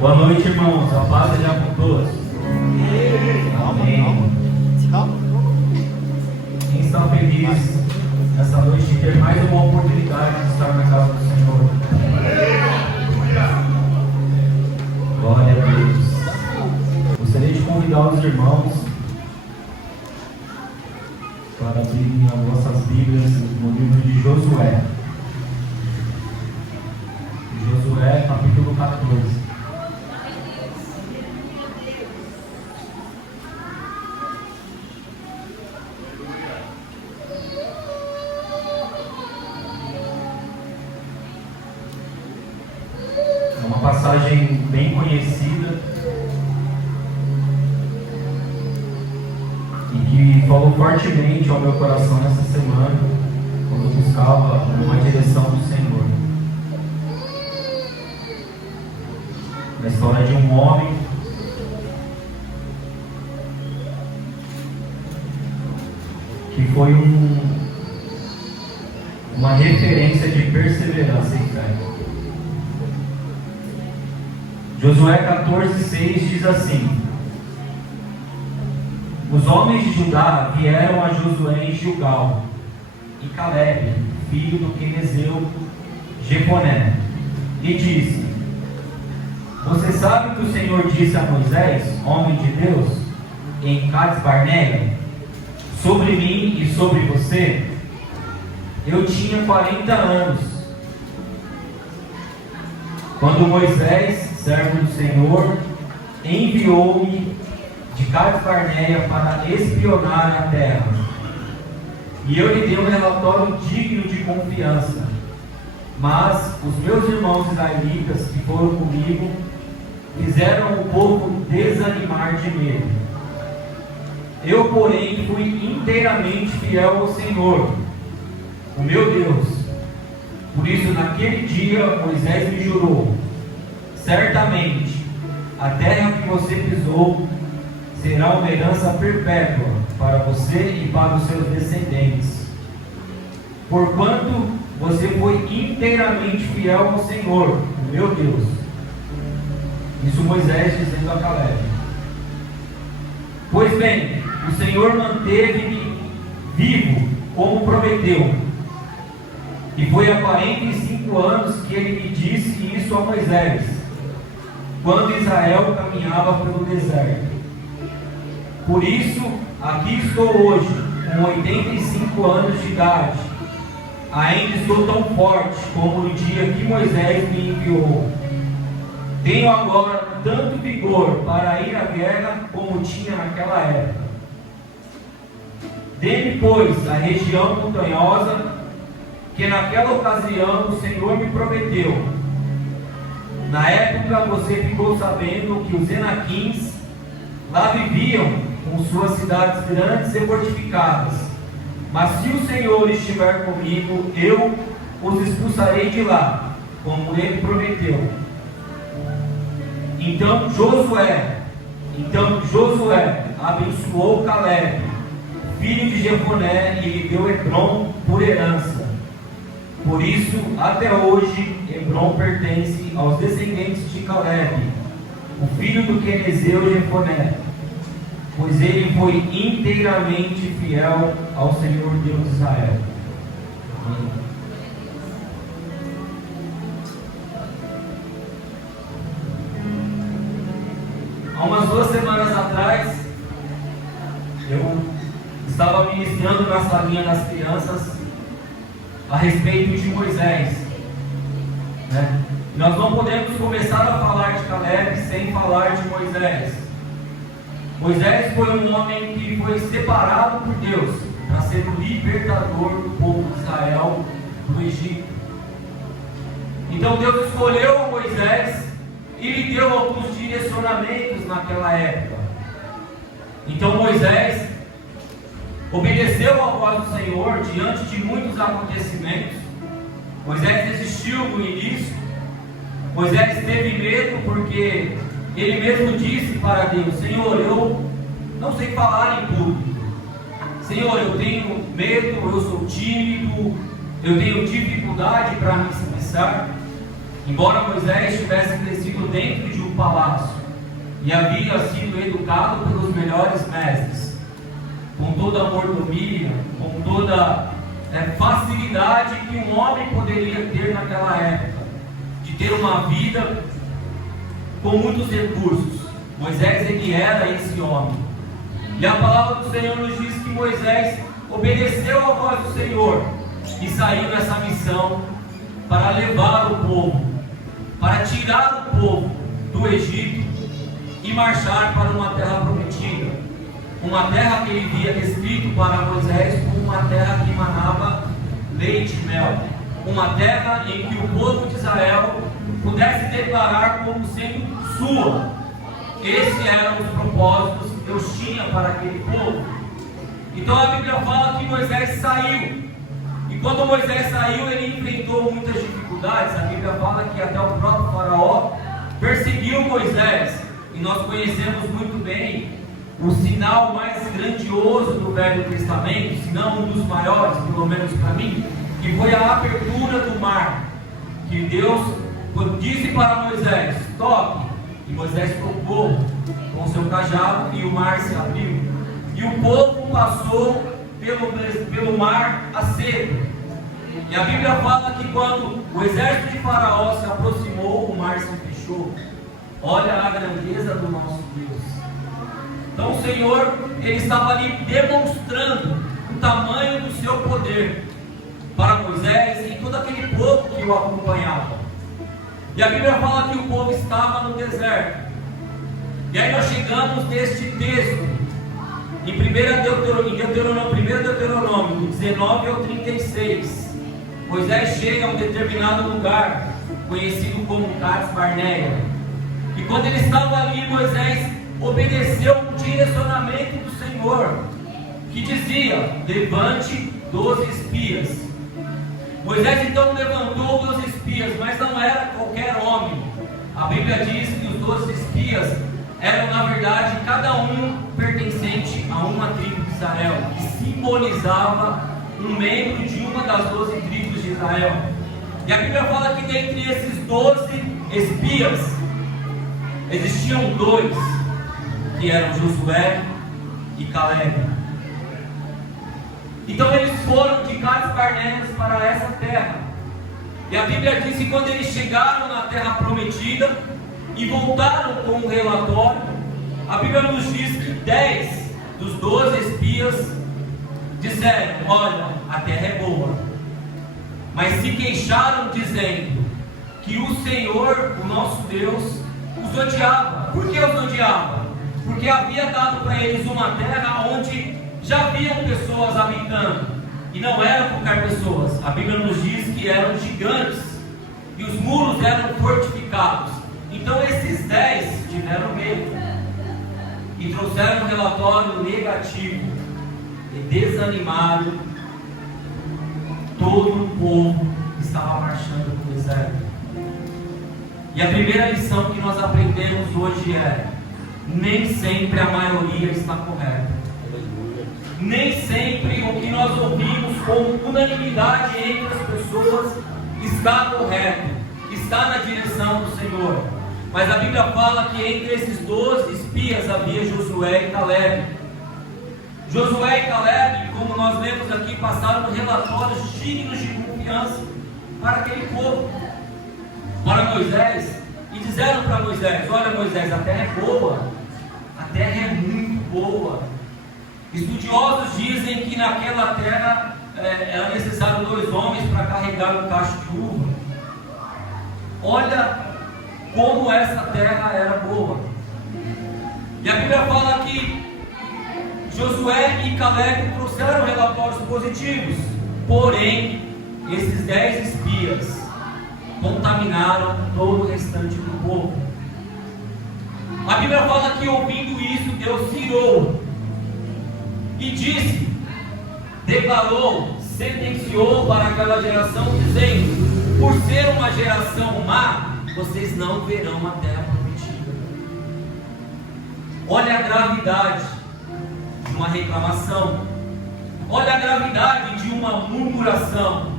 Boa noite, irmãos. A paz seja com todos. Amém. Quem está feliz nessa noite de ter mais uma oportunidade de estar na casa do Senhor? Glória a Deus. Gostaria de convidar os irmãos para abrirem as vossas Bíblias no livro de Josué. Josué, capítulo 14. É uma passagem bem conhecida e que falou fortemente ao meu coração nessa semana, quando eu buscava uma direção do Senhor. A história de um homem que foi uma referência de perseverança em fé. Josué 14:6 diz assim: os homens de Judá vieram a Josué em Gilgal, e Caleb, filho do quenezeu Jefoné, e disse: você sabe que o Senhor disse a Moisés, homem de Deus, em Cades Barneia, sobre mim e sobre você? Eu tinha 40 anos, quando Moisés, servo do Senhor, enviou-me de Cades Barneia para espionar a terra. E eu lhe dei um relatório digno de confiança. Mas os meus irmãos israelitas que foram comigo fizeram o povo desanimar de medo. Eu, porém, fui inteiramente fiel ao Senhor, o meu Deus. Por isso, naquele dia, Moisés me jurou: certamente, a terra que você pisou será uma herança perpétua para você e para os seus descendentes. Porquanto você foi inteiramente fiel ao Senhor, o meu Deus. Isso Moisés dizendo a Caleb. Pois bem, o Senhor manteve-me vivo, como prometeu. E foi há 45 anos que ele me disse isso a Moisés, quando Israel caminhava pelo deserto. Por isso, aqui estou hoje, com 85 anos de idade. Ainda estou tão forte como no dia que Moisés me enviou. Tenho agora tanto vigor para ir à guerra como tinha naquela época. Dê-me, pois, a região montanhosa que naquela ocasião o Senhor me prometeu. Na época você ficou sabendo que os Enaquins lá viviam com suas cidades grandes e fortificadas. Mas se o Senhor estiver comigo, eu os expulsarei de lá, como ele prometeu. Então Josué abençoou Caleb, filho de Jefoné, e lhe deu Hebrom por herança. Por isso, até hoje, Hebrom pertence aos descendentes de Caleb, o filho do quenezeu Jefoné, pois ele foi inteiramente fiel ao Senhor Deus de Israel. Amém. Há umas 2 semanas atrás, eu estava ministrando na salinha das crianças a respeito de Moisés, né? Nós não podemos começar a falar de Caleb sem falar de Moisés. Moisés foi um homem que foi separado por Deus para ser o libertador do povo de Israel do Egito. Então Deus escolheu Moisés e lhe deu alguns direcionamentos naquela época. Então Moisés obedeceu a voz do Senhor diante de muitos acontecimentos. Moisés desistiu no início. Moisés teve medo porque ele mesmo disse para Deus: Senhor, eu não sei falar em público. Senhor, eu tenho medo, eu sou tímido, eu tenho dificuldade para me expressar. Embora Moisés tivesse crescido dentro de um palácio e havia sido educado pelos melhores mestres, com toda a mordomia, com toda facilidade que um homem poderia ter naquela época, de ter uma vida com muitos recursos. Moisés, ele era esse homem. E a palavra do Senhor nos diz que Moisés obedeceu à voz do Senhor e saiu nessa missão para levar o povo, para tirar o povo do Egito e marchar para uma terra prometida, uma terra que ele via descrito para Moisés como uma terra que emanava leite e mel, uma terra em que o povo de Israel pudesse declarar como sendo sua. Esses eram os propósitos que Deus tinha para aquele povo. Então a Bíblia fala que Moisés saiu, e quando Moisés saiu, ele enfrentou muitas dificuldades. A Bíblia fala que até o próprio faraó perseguiu Moisés, e nós conhecemos muito bem o sinal mais grandioso do Velho Testamento, se não um dos maiores, pelo menos para mim, que foi a abertura do mar, que Deus disse para Moisés: toque, e Moisés tocou com seu cajado e o mar se abriu, e o povo passou pelo mar a seco. E a Bíblia fala que quando o exército de Faraó se aproximou, o mar se fechou. Olha a grandeza do nosso Deus. Então o Senhor, ele estava ali demonstrando o tamanho do seu poder para Moisés e todo aquele povo que o acompanhava. E a Bíblia fala que o povo estava no deserto. E aí nós chegamos neste texto, em 1 Deuteronômio, do 19 ao 36. Moisés chega a um determinado lugar, conhecido como Cades Barneia. E quando ele estava ali, Moisés obedeceu o direcionamento do Senhor, que dizia: levante 12 espias. Moisés então levantou 12 espias, mas não era qualquer homem. A Bíblia diz que os 12 espias eram, na verdade, cada um pertencente a uma tribo de Israel, que simbolizava um membro de uma das 12 tribos de Israel. E a Bíblia fala que dentre esses 12 espias existiam dois, que eram Josué e Caleb. Então eles foram de Cades Barneia para essa terra. E a Bíblia diz que quando eles chegaram na terra prometida e voltaram com um relatório, a Bíblia nos diz que 10 dos 12 espias disseram: olha, a terra é boa. Mas se queixaram dizendo que o Senhor, o nosso Deus, os odiava. Por que os odiava? Porque havia dado para eles uma terra onde já haviam pessoas habitando, e não eram qualquer pessoas. A Bíblia nos diz que eram gigantes, e os muros eram fortificados. Então esses 10 tiveram medo, e trouxeram um relatório negativo, e desanimaram todo o povo que estava marchando no deserto. E a primeira lição que nós aprendemos hoje é: nem sempre a maioria está correta. Nem sempre o que nós ouvimos como unanimidade entre as pessoas está correto, está na direção do Senhor. Mas a Bíblia fala que entre esses 12 espias havia Josué e Caleb. Josué e Caleb, como nós lemos aqui, passaram relatórios dignos de confiança para aquele povo, para Moisés, e disseram para Moisés: olha, Moisés, a terra é boa, a terra é muito boa. Estudiosos dizem que naquela terra era necessário 2 homens para carregar um cacho de uva. Olha como essa terra era boa. E a Bíblia fala que Josué e Caleb trouxeram relatórios positivos, porém esses 10 espias contaminaram todo o restante do povo. A Bíblia fala que, ouvindo isso, Deus se irou e disse, declarou, sentenciou para aquela geração, dizendo: por ser uma geração má, vocês não verão a terra prometida. Olha a gravidade de uma reclamação, olha a gravidade de uma murmuração,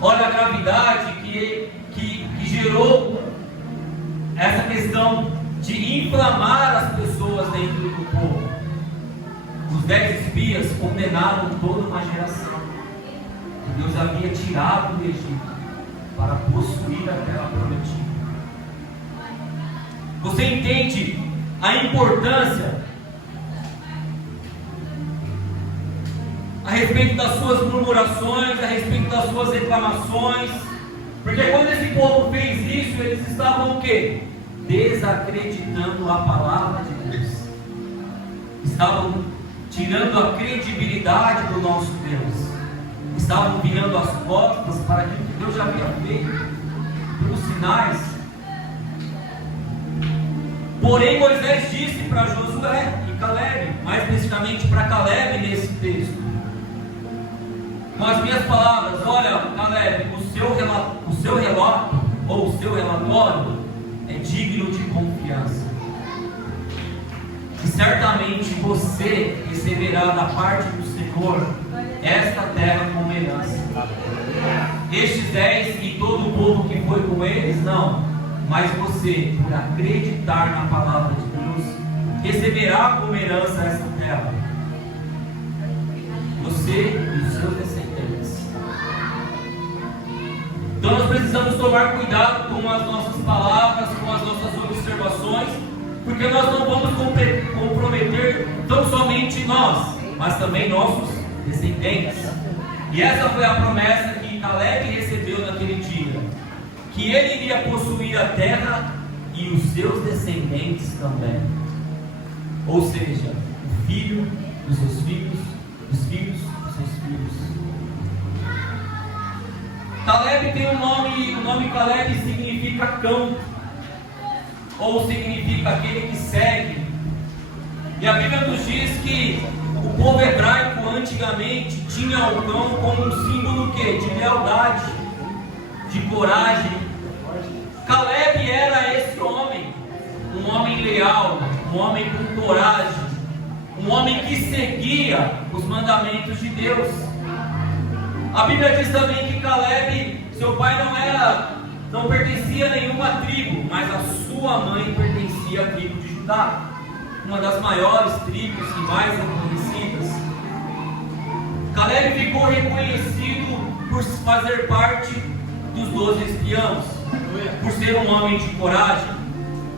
olha a gravidade que gerou essa questão de inflamar as pessoas dentro do povo. Os 10 espias condenaram toda uma geração que Deus havia tirado do Egito para possuir a terra prometida. Você entende a importância a respeito das suas murmurações, a respeito das suas reclamações? Porque quando esse povo fez isso, eles estavam o quê? Desacreditando a palavra de Deus. Estavam tirando a credibilidade do nosso Deus. Estavam virando as costas para aquilo que Deus já havia feito, pelos sinais. Porém, Moisés disse para Josué e Caleb, mais especificamente para Caleb nesse texto, com as minhas palavras: olha, Caleb, o seu relato ou o seu relatório é digno de confiança. E certamente você receberá da parte do Senhor esta terra como herança. Estes 10 e todo o povo que foi com eles, não. Mas você, por acreditar na palavra de Deus, receberá como herança essa terra. Você e os seus descendentes. Então nós precisamos tomar cuidado com as nossas palavras, com as nossas observações, porque nós não vamos comprometer tão somente nós, mas também nossos descendentes. E essa foi a promessa que Caleb recebeu naquele dia, que ele iria possuir a terra e os seus descendentes também. Ou seja, o filho dos seus filhos, os filhos dos seus filhos. Caleb tem o nome Caleb significa cão, ou significa aquele que segue. E a Bíblia nos diz que o povo hebraico antigamente tinha o cão como um símbolo de lealdade, de coragem. Caleb era esse homem, um homem leal, um homem com coragem, um homem que seguia os mandamentos de Deus. A Bíblia diz também que Caleb, seu pai não pertencia a nenhuma tribo, mas a sua mãe pertencia à tribo de Judá, uma das maiores tribos e mais reconhecidas. Caleb ficou reconhecido por fazer parte dos 12 espiãos, por ser um homem de coragem,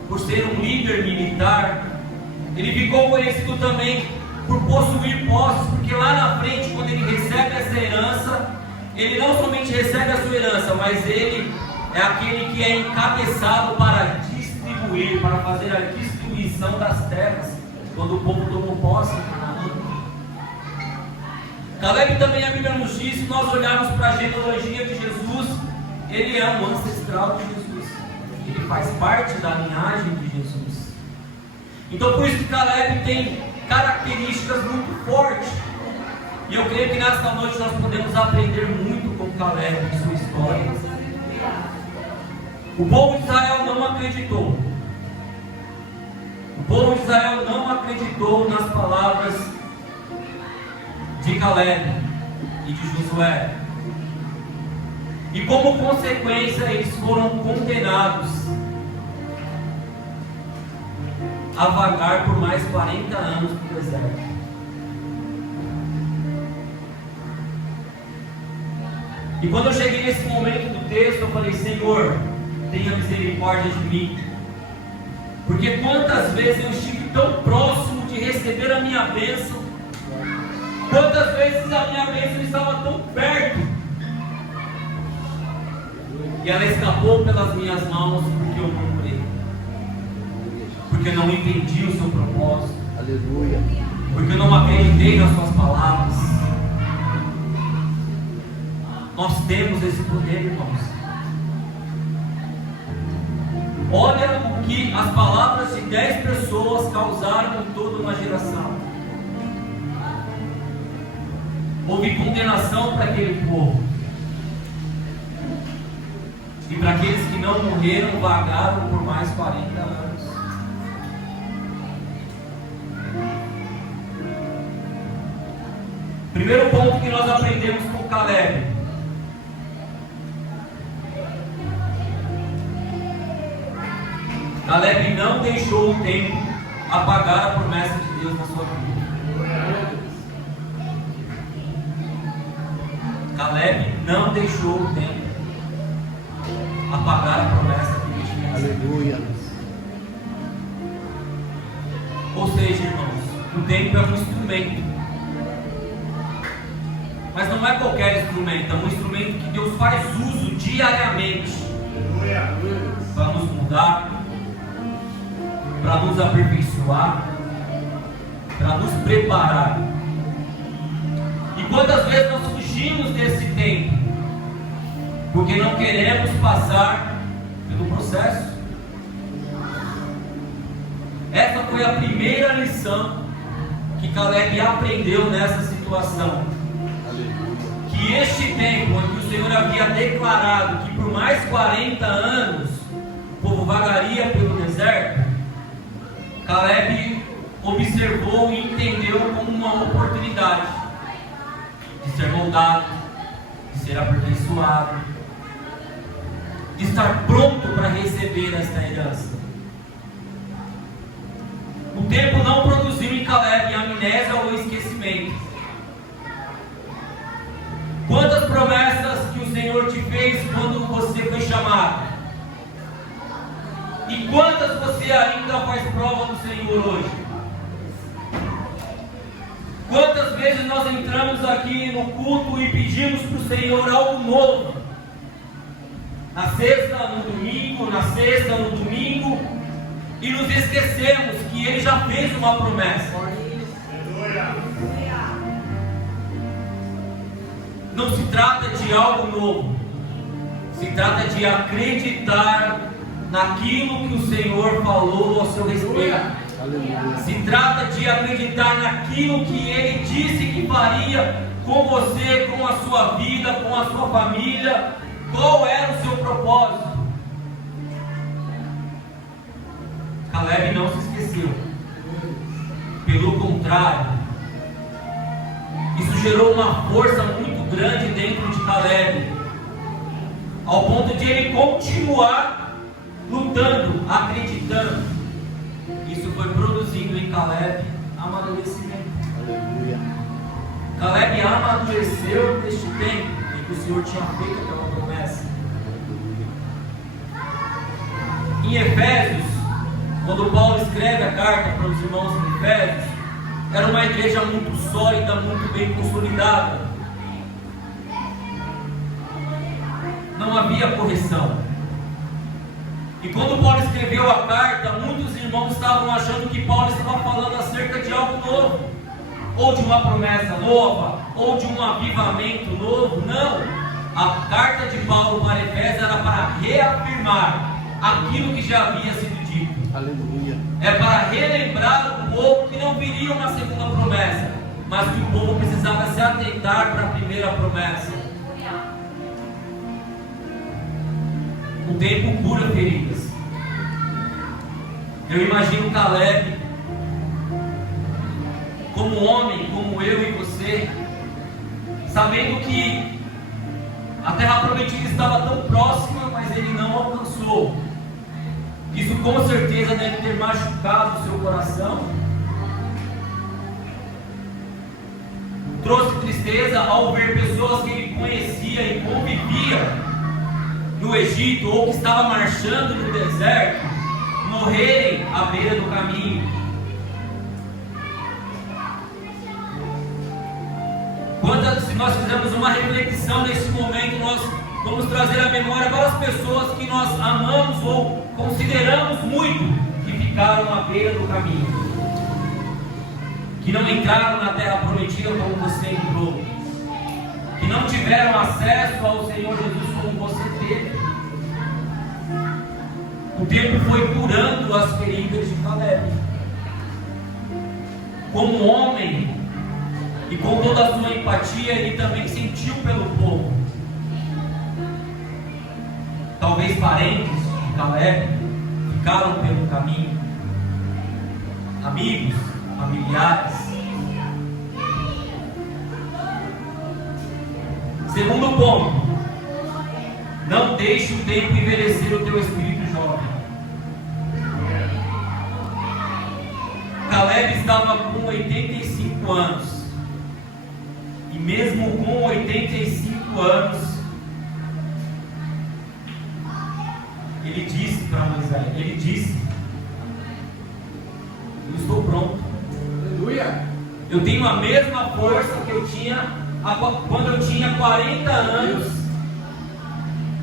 por ser um líder militar. Ele ficou conhecido também por possuir posses, porque lá na frente, quando ele recebe essa herança, ele não somente recebe a sua herança, mas ele é aquele que é encabeçado para distribuir, para fazer a distribuição das terras, quando o povo tomou posse. Caleb também, a Bíblia nos diz, se nós olharmos para a genealogia de Jesus, ele é um ancestral de Jesus, ele faz parte da linhagem de Jesus. Então por isso que Caleb tem características muito fortes, e eu creio que nesta noite nós podemos aprender muito com Caleb e sua história. O povo de Israel não acreditou. O povo de Israel não acreditou nas palavras de Caleb e de Josué. E como consequência, eles foram condenados a vagar por mais 40 anos no deserto. E quando eu cheguei nesse momento do texto, eu falei: Senhor, tenha misericórdia de mim, porque quantas vezes eu estive tão próximo de receber a minha bênção, quantas vezes a minha bênção estava tão perto, e ela escapou pelas minhas mãos, porque eu murmurei, porque eu não entendi o seu propósito, aleluia, porque eu não acreditei nas suas palavras. Nós temos esse poder, irmãos. Olha o que as palavras de 10 pessoas causaram em toda uma geração. Houve condenação para aquele povo. E para aqueles que não morreram, vagaram por mais 40 anos. Primeiro ponto que nós aprendemos com Caleb: Caleb não deixou o tempo apagar a promessa de Deus na sua vida. Caleb não deixou o tempo apagar a promessa que Deus tinha. Aleluia. Ou seja, irmãos, o tempo é um instrumento. Mas não é qualquer instrumento, é um instrumento que Deus faz uso diariamente para nos mudar, para nos aperfeiçoar, para nos preparar. E quantas vezes nós fugimos desse tempo porque não queremos passar pelo processo? Essa foi a primeira lição que Caleb aprendeu nessa situação. Que este tempo em que o Senhor havia declarado que por mais 40 anos o povo vagaria pelo deserto, Caleb observou e entendeu como uma oportunidade de ser moldado, de ser aperfeiçoado, de estar pronto para receber esta herança. O tempo não produziu em Caleb amnésia ou esquecimento. Quantas promessas que o Senhor te fez quando você foi chamado? E quantas você ainda faz prova do Senhor hoje? Quantas vezes nós entramos aqui no culto e pedimos para o Senhor algo novo? Na sexta, no domingo, na sexta, no domingo, e nos esquecemos que Ele já fez uma promessa. Não se trata de algo novo, se trata de acreditar naquilo que o Senhor falou ao seu respeito. Se trata de acreditar naquilo que Ele disse que faria com você, com a sua vida, com a sua família. Qual era o seu propósito? Caleb não se esqueceu. Pelo contrário, isso gerou uma força muito grande dentro de Caleb, ao ponto de ele continuar lutando, acreditando. Isso foi produzindo em Caleb amadurecimento. Aleluia. Caleb amadureceu neste tempo em que o Senhor tinha feito aquela promessa. Em Efésios, quando Paulo escreve a carta para os irmãos de Efésios, era uma igreja muito sólida, muito bem consolidada. Não havia correção. E quando Paulo escreveu a carta, muitos irmãos estavam achando que Paulo estava falando acerca de algo novo, ou de uma promessa nova, ou de um avivamento novo. Não, a carta de Paulo para Efésios era para reafirmar aquilo que já havia sido dito. Aleluia. É para relembrar o povo que não viria uma segunda promessa, mas que o povo precisava se atentar para a primeira promessa. O tempo cura feridas. Eu imagino Caleb como homem, como eu e você, sabendo que a terra prometida estava tão próxima, mas ele não alcançou. Isso com certeza deve ter machucado o seu coração. Trouxe tristeza ao ver pessoas que ele conhecia e convivia no Egito, ou que estava marchando no deserto, morrerem à beira do caminho. Se nós fizermos uma reflexão nesse momento, nós vamos trazer à memória várias pessoas que nós amamos ou consideramos muito, que ficaram à beira do caminho, que não entraram na terra prometida como você entrou, que não tiveram acesso ao Senhor Jesus como você teve. O tempo foi curando as feridas de Caleb. Como homem e com toda a sua empatia, ele também sentiu pelo povo. Talvez parentes de Caleb ficaram pelo caminho, amigos, familiares. Segundo ponto, não deixe o tempo envelhecer o teu espírito jovem. Caleb estava com 85 anos. E mesmo com 85 anos, ele disse para Moisés, ele disse: eu estou pronto. Aleluia. Eu tenho a mesma força que eu tinha quando eu tinha 40 anos.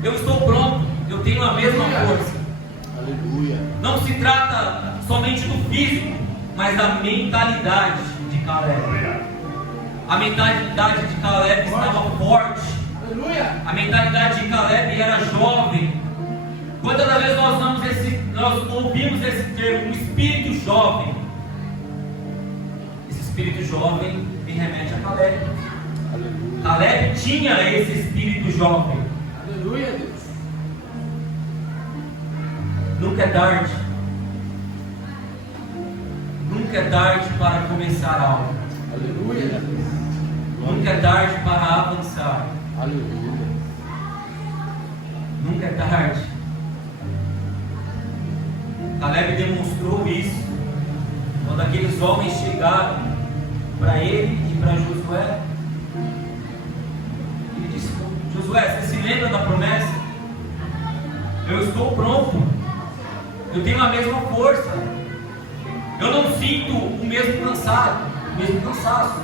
Eu estou pronto. Eu tenho a mesma força. Aleluia. Não se trata somente do físico, mas da mentalidade de Caleb. A mentalidade de Caleb estava forte. Aleluia. A mentalidade de Caleb era jovem. Quantas vezes nós ouvimos esse termo, um espírito jovem? Esse espírito jovem me remete a Caleb. Aleluia. Caleb tinha esse espírito jovem. Aleluia, Deus. Nunca é tarde. Nunca é tarde para começar algo. Aleluia. Nunca é tarde para avançar. Aleluia. Nunca é tarde. Caleb demonstrou isso quando aqueles homens chegaram para ele e para Josué. Ele disse: Josué, você se lembra da promessa? Eu estou pronto. Eu tenho a mesma força. Eu não sinto o mesmo cansaço.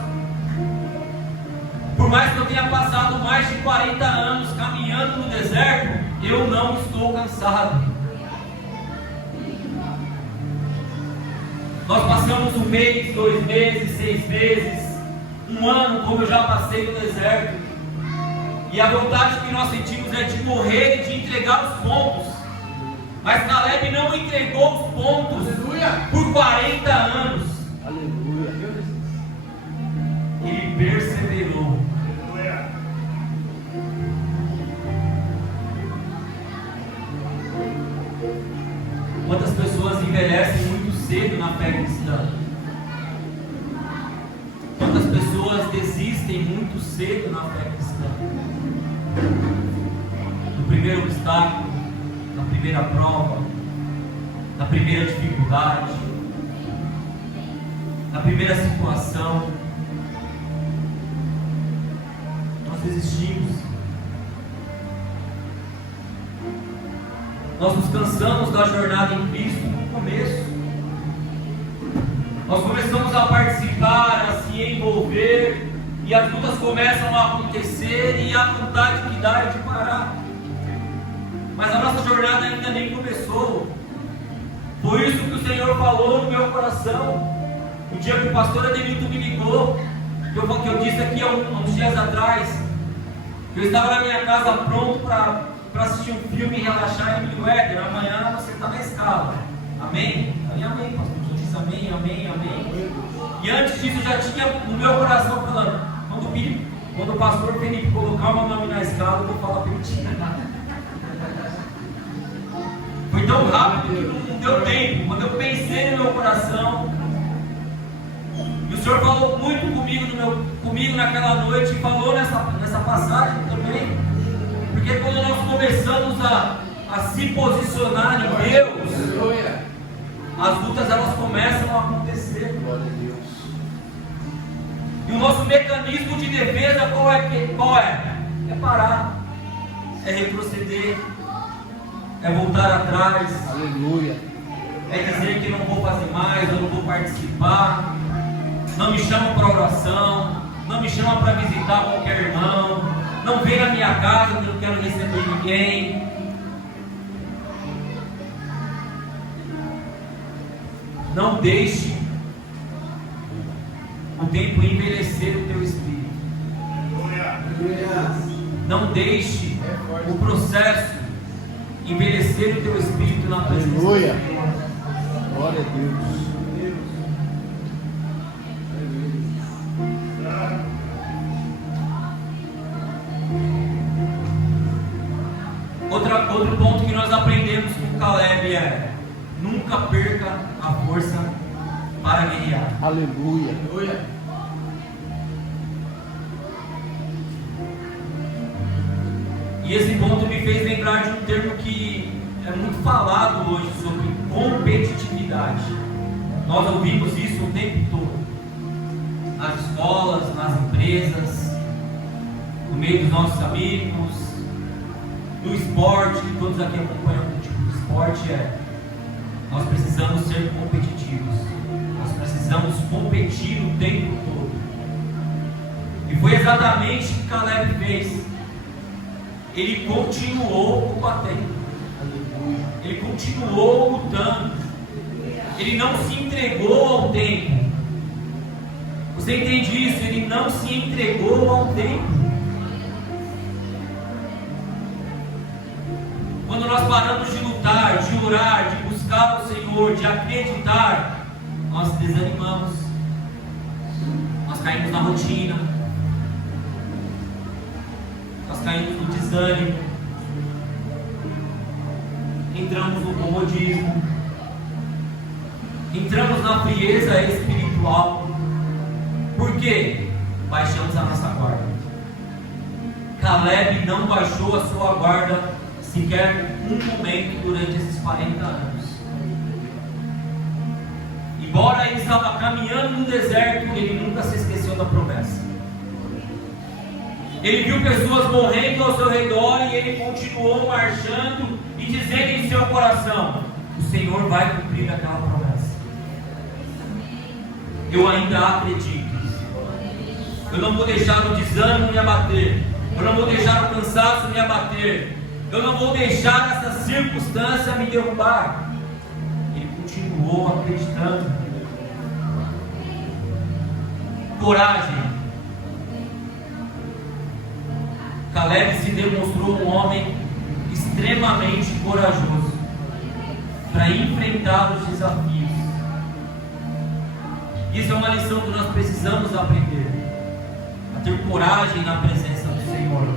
Por mais que eu tenha passado mais de 40 anos caminhando no deserto, eu não estou cansado. Nós passamos 1 mês, 2 meses, 6 meses, 1 ano, como eu já passei no deserto. E a vontade que nós sentimos é de morrer e de entregar os pontos. Mas Caleb não entregou os pontos. Aleluia. Por 40 anos. Aleluia. Ele perseverou. Aleluia. Quantas pessoas envelhecem muito cedo na fé cristã? Quantas pessoas desistem muito cedo na fé cristã? No primeiro obstáculo, na primeira prova, na primeira dificuldade, na primeira situação, nós desistimos. Nós nos cansamos da jornada em Cristo no começo. Nós começamos a participar, a se envolver, e as lutas começam a acontecer, e a vontade que dá é de parar. Mas a nossa jornada ainda nem começou. Foi isso que o Senhor falou no meu coração. O dia que o pastor Adelito me ligou, que eu disse aqui há uns dias atrás, que eu estava na minha casa pronto para assistir um filme e relaxar, e ele me Éder, amanhã você está na escala. Amém? Eu falei, amém, pastor. Eu disse amém, amém, amém. E antes disso já tinha no meu coração falando, quando o pastor Felipe colocar o meu nome na escala, eu vou falar para ele tirar. Foi tão rápido que não deu tempo. Quando eu pensei no meu coração, e o Senhor falou muito comigo naquela noite, e falou nessa passagem também. Porque quando nós começamos a se posicionar em Deus, as lutas elas começam a acontecer. Glória a Deus. E o nosso mecanismo de defesa qual é? É parar, é retroceder, é voltar atrás, Aleluia. é dizer que não vou fazer mais, eu não vou participar, não me chama para oração, não me chama para visitar qualquer irmão, não vem na minha casa que eu não quero receber ninguém. Não deixe o tempo envelhecer o teu espírito. Não deixe o processo envelhecer o teu espírito na presença de Aleluia. Deus. Glória a Deus. Outro ponto que nós aprendemos com Caleb é: nunca perca a força para guerrear. Aleluia. E esse ponto me fez lembrar de um termo que é muito falado hoje sobre competitividade. Nós ouvimos isso o tempo todo, nas escolas, nas empresas, no meio dos nossos amigos, no esporte. Todos aqui acompanham o tipo de esporte. Nós precisamos ser competitivos, nós precisamos competir o tempo todo. E foi exatamente o que Caleb fez. Ele continuou combatendo, ele continuou lutando, ele não se entregou ao tempo. Você entende isso? Ele não se entregou ao tempo. Quando nós paramos de lutar, de orar, de buscar o Senhor, de acreditar, nós desanimamos, nós caímos na rotina, nós caímos no desânimo, entramos no comodismo, entramos na frieza espiritual. Por quê? Baixamos a nossa guarda. Caleb não baixou a sua guarda sequer um momento durante esses 40 anos. Embora ele estava caminhando no deserto, ele nunca se esqueceu da promessa. Ele viu pessoas morrendo ao seu redor e ele continuou marchando e dizendo em seu coração: o Senhor vai cumprir aquela promessa. Eu ainda acredito. Eu não vou deixar o desânimo me abater. Eu não vou deixar o cansaço me abater. Eu não vou deixar essa circunstância me derrubar. Ele continuou acreditando. Coragem. Caleb se demonstrou um homem extremamente corajoso para enfrentar os desafios. Isso é uma lição que nós precisamos aprender. A ter coragem na presença do Senhor.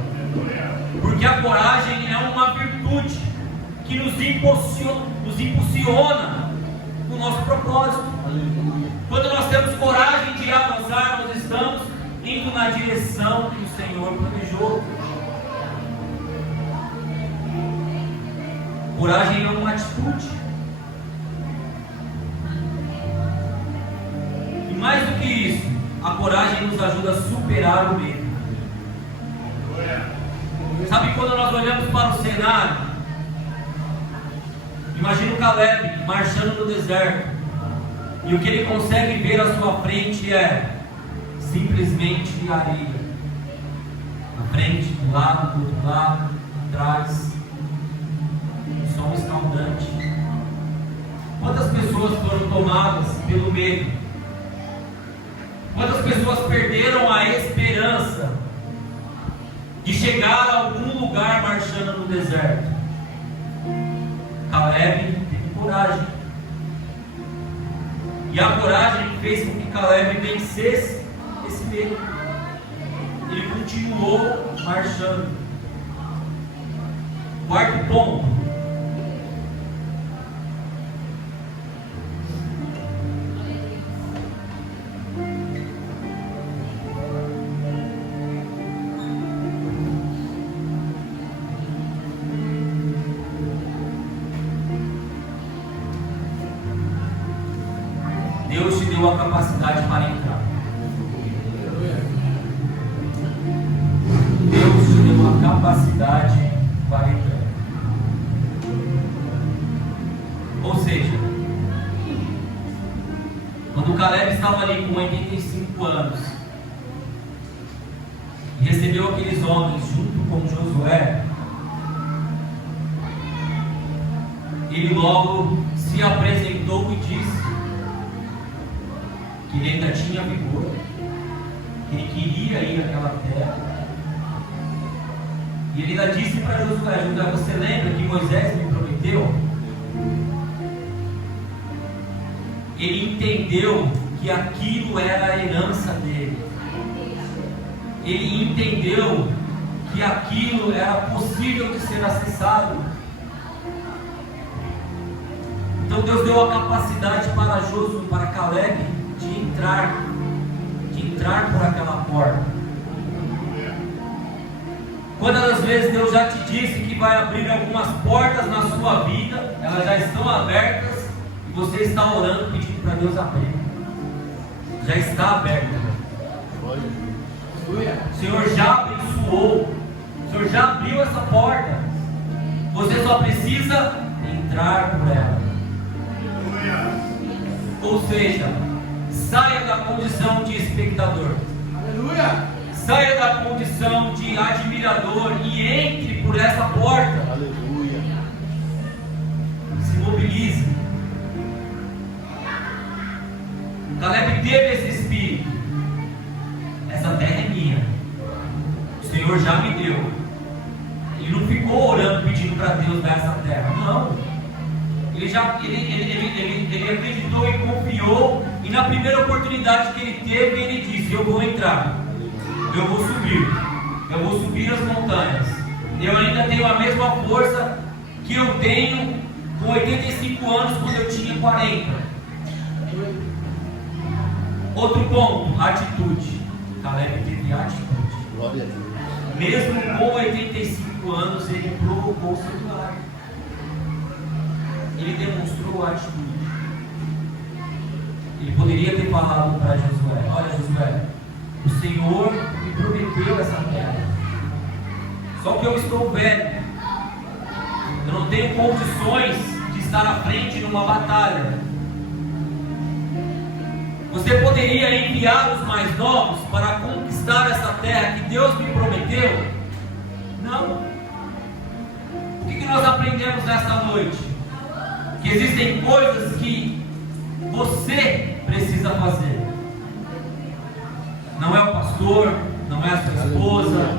Porque a coragem é uma virtude que nos impulsiona no nosso propósito. Quando nós temos coragem de avançar, nós estamos indo na direção que o Senhor planejou. Coragem é uma atitude. E mais do que isso, a coragem nos ajuda a superar o medo. Sabe, quando nós olhamos para o cenário, imagina o Caleb marchando no deserto, e o que ele consegue ver à sua frente é simplesmente areia. Na frente, do lado, do outro lado, atrás, um som escaldante. Quantas pessoas foram tomadas pelo medo? Quantas pessoas perderam a esperança de chegar a algum lugar marchando no deserto? Caleb teve coragem. E a coragem fez com que Caleb vencesse esse medo. Ele continuou marchando. Quarto ponto. Deus te deu a capacidade para entrar. Deus te deu a capacidade para entrar. Ou seja, quando Caleb estava ali com 85 anos e recebeu aqueles homens junto com Josué, ele logo se apresentou e disse que ele ainda tinha vigor, que ele queria ir àquela terra. E ele ainda disse para Josué: Josué, você lembra que Moisés me prometeu? Ele entendeu que aquilo era a herança dele. Ele entendeu que aquilo era possível de ser acessado. Então Deus deu a capacidade para Josué, para Caleb, de entrar por aquela porta. Quantas das vezes Deus já te disse que vai abrir algumas portas na sua vida, elas já estão abertas, e você está orando pedindo para Deus abrir. Já está aberto. Glória a Deus. O Senhor já abençoou. O Senhor já abriu essa porta. Você só precisa entrar por ela. Ou seja, saia da condição de espectador. Aleluia. Saia da condição de admirador e entre por essa porta. Aleluia. Se mobilize. Caleb teve esse espírito. Essa terra é minha. O Senhor já me deu. Ele não ficou orando pedindo para Deus dar essa terra. Não. Ele acreditou e confiou. E na primeira oportunidade que ele teve, ele disse: eu vou entrar. Eu vou subir. Eu vou subir as montanhas. Eu ainda tenho a mesma força que eu tenho com 85 anos quando eu tinha 40. Outro ponto, atitude. Caleb teve atitude. Glória a Deus. Mesmo com 85 anos, ele provocou seu milagre. Ele demonstrou atitude. Ele poderia ter falado para Josué: olha, Josué, o Senhor me prometeu essa terra. Só que eu estou velho. Eu não tenho condições de estar à frente numa batalha. Você poderia enviar os mais novos para conquistar essa terra que Deus me prometeu? Não. O que nós aprendemos nesta noite? Que existem coisas que você precisa fazer. Não é o pastor, não é a sua esposa,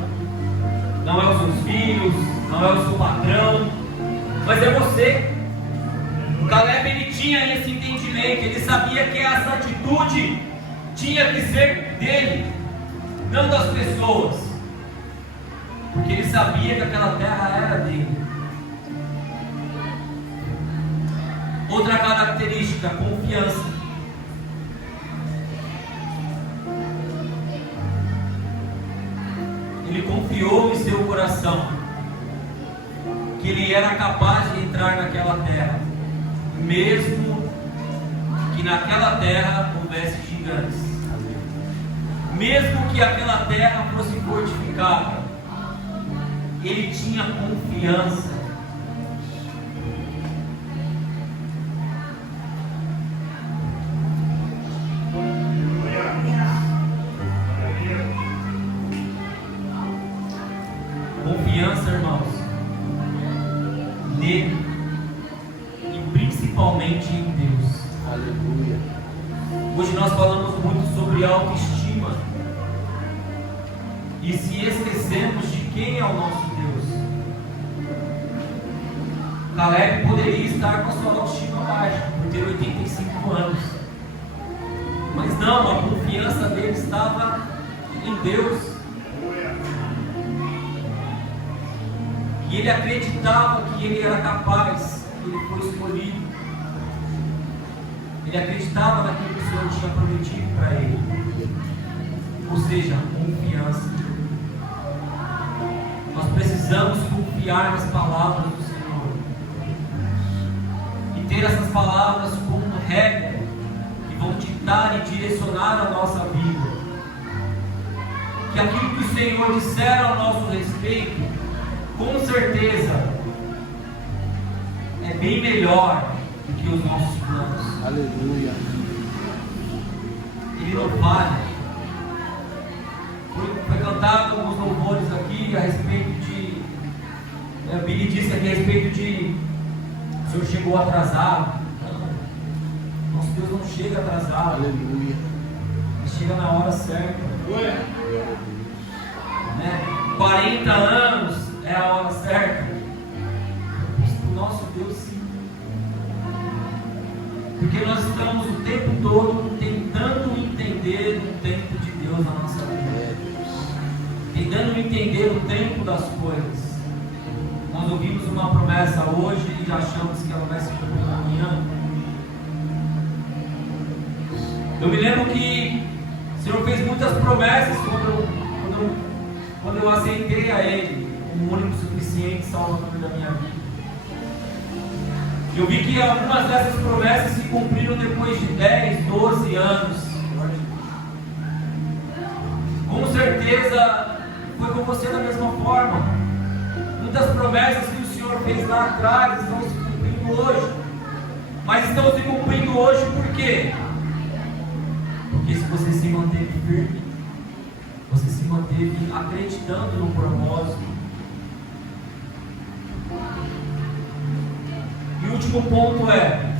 não é os seus filhos, não é o seu patrão, mas é você. O Caleb, ele tinha esse entendimento, ele sabia que essa atitude tinha que ser dele, não das pessoas, porque ele sabia que aquela terra era dele. Outra característica, confiança. Ele confiou em seu coração que ele era capaz de entrar naquela terra, mesmo que naquela terra houvesse gigantes, mesmo que aquela terra fosse fortificada. Ele tinha confiança. Confiança, irmãos, nele e principalmente em Deus. Aleluia. Hoje nós falamos muito sobre autoestima e se esquecemos de quem é o nosso Deus. Caleb poderia estar com a sua autoestima baixa por ter 85 anos, mas não, a confiança dele estava em Deus. E ele acreditava que ele era capaz, que ele foi escolhido. Ele acreditava naquilo que o Senhor tinha prometido para ele. Ou seja, confiança. Nós precisamos confiar nas palavras do Senhor. E ter essas palavras como regra, que vão ditar e direcionar a nossa vida. Que aquilo que o Senhor disser ao nosso respeito, com certeza é bem melhor do que os nossos planos. Aleluia. Ele não falha. Foi cantado alguns louvores aqui a respeito de. Billy disse aqui a respeito de o Senhor chegou atrasado. Não, nosso Deus não chega atrasado. Aleluia. Ele chega na hora certa. Glória. Né? 40 anos é a hora certa. O nosso Deus, sim. Porque nós estamos o tempo todo tentando entender o tempo de Deus na nossa vida, tentando entender o tempo das coisas. Nós ouvimos uma promessa hoje e já achamos que ela vai se cumprir amanhã. Eu me lembro que o Senhor fez muitas promessas quando eu aceitei a Ele como o único suficiente Salvador da minha vida. Eu vi que algumas dessas promessas se cumpriram depois de 10, 12 anos. Com certeza foi com você da mesma forma. Muitas promessas que o Senhor fez lá atrás estão se cumprindo hoje. Mas estão se cumprindo hoje por quê? Porque se você se manteve firme, você se manteve acreditando no propósito. E o último ponto é: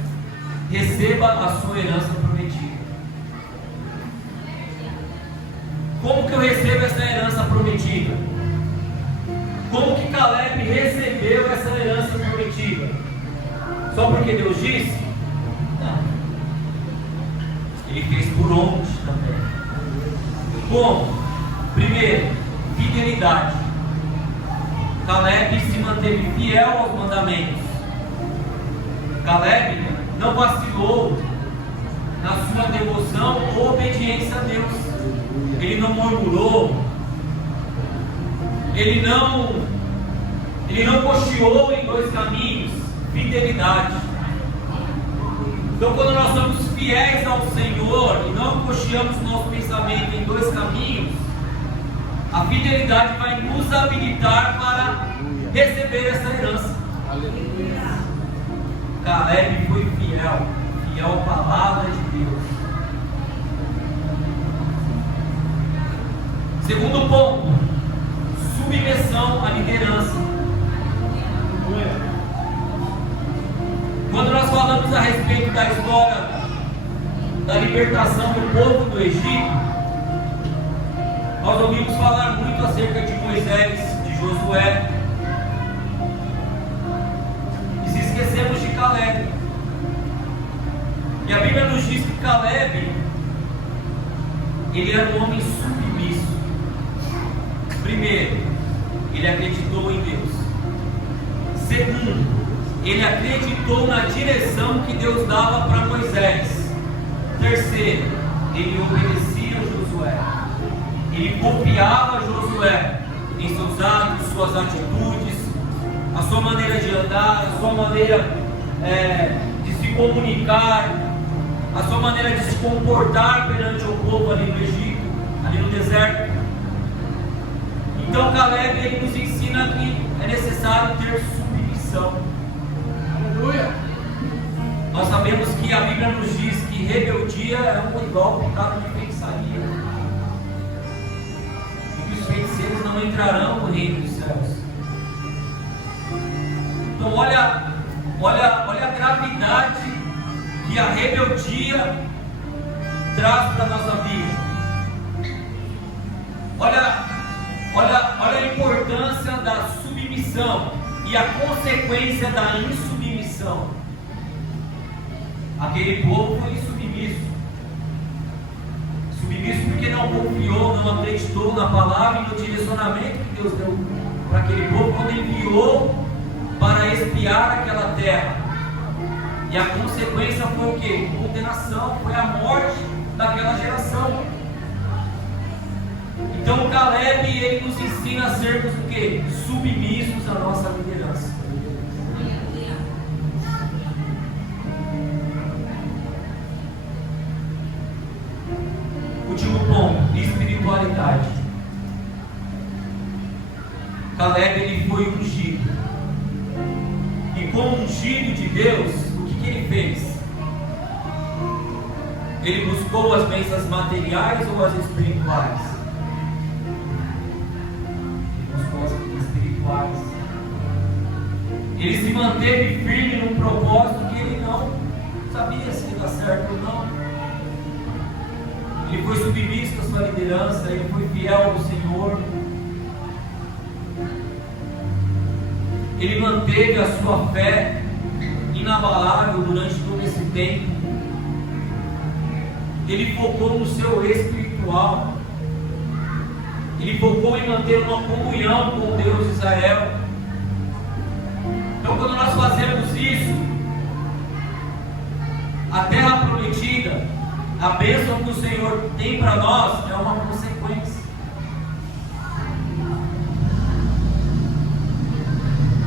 receba a sua herança prometida. Como que eu recebo essa herança prometida? Como que Caleb recebeu essa herança prometida? Só porque Deus disse? Não. Ele fez por onde também. Como? Primeiro, fidelidade. Caleb se manteve fiel aos mandamentos. Caleb não vacilou na sua devoção ou obediência a Deus. Ele não murmurou. Ele não cocheou em dois caminhos. Fidelidade. Então, quando nós somos fiéis ao Senhor e não cocheamos nosso pensamento em dois caminhos, a fidelidade vai nos habilitar para receber essa herança. Aleluia. Caleb foi fiel à palavra de Deus. Segundo ponto, submissão à liderança. Quando nós falamos a respeito da história da libertação do povo do Egito, nós ouvimos falar muito acerca de Moisés, de Josué, e se esquecemos de Caleb. E a Bíblia nos diz que Caleb, ele era um homem submisso. Primeiro, ele acreditou em Deus. Segundo, ele acreditou na direção que Deus dava para Moisés. Terceiro, ele obedecia a Josué. Ele confiava a Josué em seus atos, suas atitudes, a sua maneira de andar, a sua maneira de se comunicar, a sua maneira de se comportar perante o povo ali no Egito, ali no deserto. Então Caleb, ele nos ensina que é necessário ter submissão. Aleluia. Nós sabemos que a Bíblia nos diz que rebeldia é igual pecado de feitiçaria. E que os feiticeiros não entrarão no reino dos céus. Então olha a gravidade que a rebeldia traz para a nossa vida. Olha a importância da submissão e a consequência da insubmissão. Aquele povo foi submisso. Submisso porque não confiou, não acreditou na palavra e no direcionamento que Deus deu para aquele povo quando enviou para espiar aquela terra. E a consequência foi o quê? Condenação, foi a morte daquela geração. Então o Caleb, ele nos ensina a sermos o quê? Submissos à nossa liderança. Último ponto, espiritualidade. Caleb, ele foi ungido. E como ungido de Deus, o que ele fez? Ele buscou as bênçãos materiais ou as espirituais? Ele buscou as espirituais. Ele se manteve firme num propósito que ele não sabia se ia dar certo ou não. Ele foi submisso à sua liderança, ele foi fiel ao Senhor. Ele manteve a sua fé inabalável durante todo esse tempo. Ele focou no seu espiritual. Ele focou em manter uma comunhão com Deus de Israel. Então, quando nós fazemos isso, a terra prometida, a bênção que o Senhor tem para nós é uma consequência.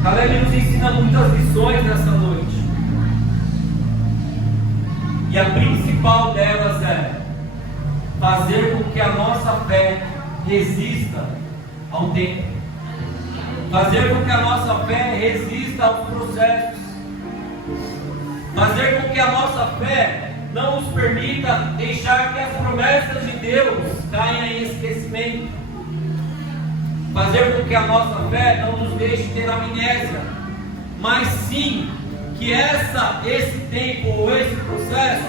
Caleb nos ensina muitas lições nessa noite. E a principal delas é fazer com que a nossa fé resista ao tempo, fazer com que a nossa fé resista aos processos, fazer com que a nossa fé não nos permita deixar que as promessas de Deus caiam em esquecimento, fazer com que a nossa fé não nos deixe ter amnésia, mas sim que esse tempo ou esse processo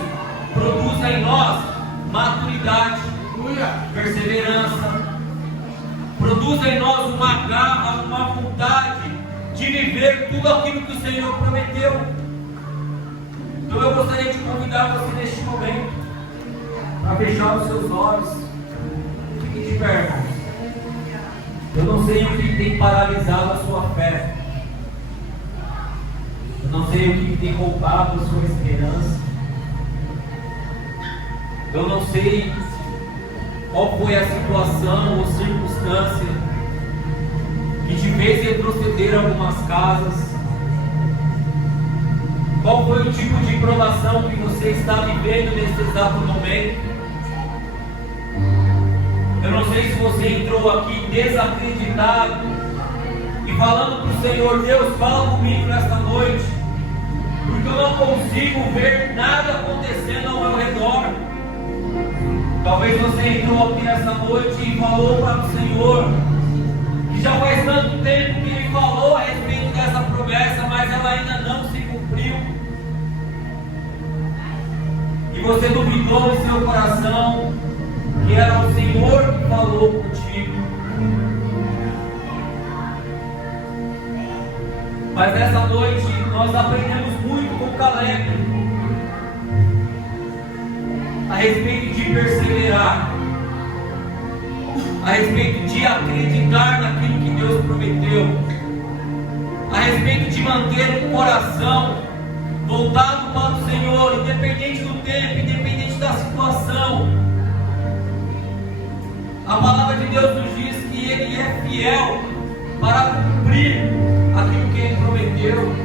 produza em nós maturidade, perseverança, produza em nós uma garra, uma vontade de viver tudo aquilo que o Senhor prometeu. Então eu gostaria de convidar você neste momento para fechar os seus olhos. Fique de pé, irmãos. Eu não sei o que tem paralisado a sua fé. Eu não sei o que tem roubado a sua esperança. Eu não sei qual foi a situação ou circunstância que te fez retroceder algumas casas. Qual foi o tipo de provação que você está vivendo nesse exato momento? Eu não sei se você entrou aqui desacreditado e falando para o Senhor: Deus, fala comigo nesta noite, porque eu não consigo ver nada acontecendo ao meu redor. Talvez você entrou aqui nesta noite e falou para o Senhor que já faz tanto tempo que Ele falou a respeito dessa promessa, mas ela ainda não se cumpriu. E você duvidou em seu coração que era o Senhor que falou contigo. Mas nessa noite nós aprendemos muito com Caleb a respeito de perseverar, a respeito de acreditar naquilo que Deus prometeu, a respeito de manter o coração voltado para o Senhor, independente do tempo, independente da situação. A palavra de Deus nos diz que Ele é fiel para cumprir aquilo que Ele prometeu,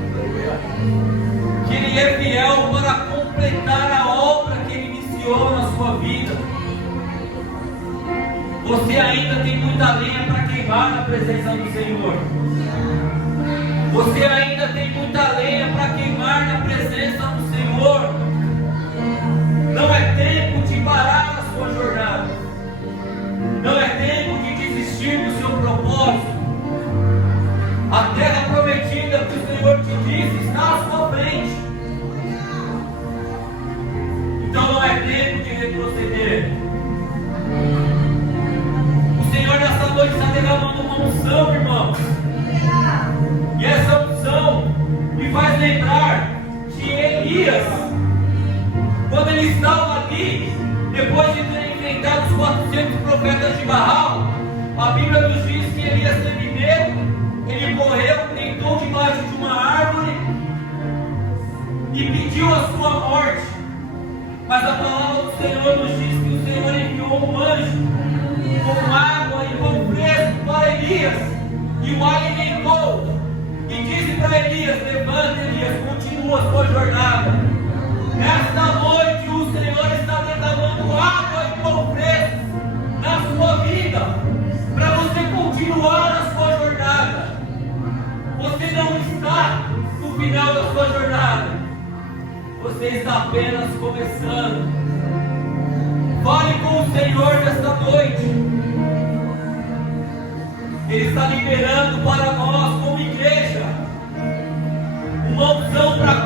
que Ele é fiel para completar a obra que Ele iniciou na sua vida. Você ainda tem muita lenha para queimar na presença do Senhor. Você ainda tem muita lenha para queimar na presença do Senhor. Não é tempo de parar a sua jornada. Não é tempo de desistir do seu propósito. A terra prometida que o Senhor te disse está à sua frente. Então não é tempo de retroceder. O Senhor nessa noite está derramando uma unção, irmãos. E essa unção me faz lembrar de Elias, quando ele estava ali, depois de ter enfrentado os 400 profetas de Baal. A Bíblia nos diz que Elias teve medo, ele correu, deitou debaixo de uma árvore e pediu a sua morte. Mas a palavra do Senhor nos diz que o Senhor enviou um anjo com água e pão fresco para Elias e o alimentou. E disse para Elias: levanta, Elias, continua a sua jornada. Nesta noite o Senhor está derramando água e pão fresco na sua vida, para você continuar a sua jornada. Você não está no final da sua jornada, você está apenas começando. Fale com o Senhor nesta noite. Ele está liberando para nós como igreja uma unção para